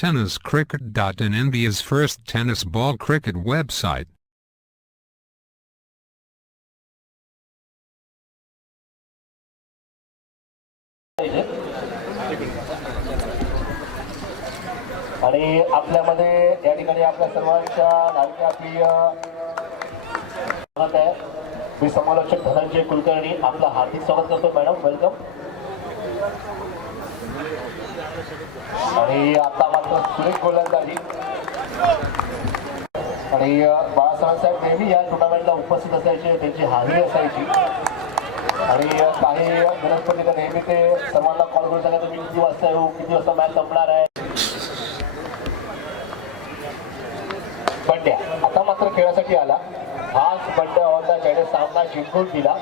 TennisCricket.in, India's first tennis ball cricket website. आणि आपल्यामध्ये या ठिकाणी आपल्या सर्वांच्या लाडक्या प्रिय मी समालोचक धनंजय कुलकर्णी आपलं हार्दिक स्वागत करतो. Madam welcome. आणि आता मात्र सुरेख गोलंदाजी आणि बाळासाहेब साहेब नेहमी या टुर्नामेंटला उपस्थित असायचे, त्यांची हानी असायची आणि काही गरज पडली तर नेहमी ते सर्वांना कॉल करून सांगा तुम्ही किती वाजता येऊ, किती वाजता मॅच संपणार आहे. बंड्या आता मात्र खेळासाठी आला. हाच बंड्या होता ज्याने सामना जिंकून दिला.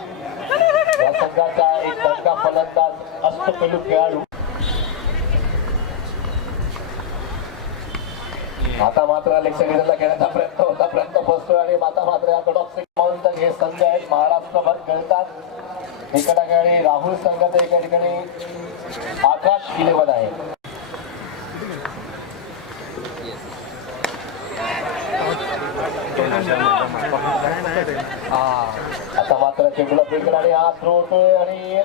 या संघाचा एक दणका फलंदाज अष्टपैलू खेळाडू. आता मात्र लेग सेक्शनला खेळण्याचा प्रयत्न होता, प्रयत्न फसतोय आणि आता मात्र या कडॉक्स हे संघ आहेत महाराष्ट्रभर खेळतात. एका ठिकाणी राहुल संघ तर एका ठिकाणी आकाश किलेवर आहे. आता मात्र चेंडूला फेकून आणि हा थ्रो होतोय आणि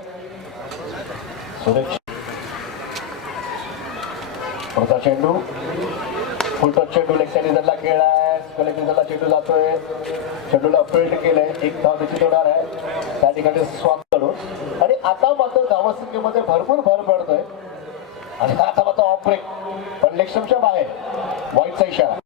पुढचा चेंडू फुलटॉस चेंडू लेग साईडला खेळलाय. कलेक्टरला चेंडू जातोय, चेंडूला फील्ड केलंय. एक धाव निश्चित होणार आहे त्या ठिकाणी स्वागत करून. आणि आता मात्र धावसंख्येमध्ये भरपूर भर पडतोय आणि आता मात्र ऑफ ब्रेक पण लेग स्टंपच्या बाहेर व्हाईटचा इशारा.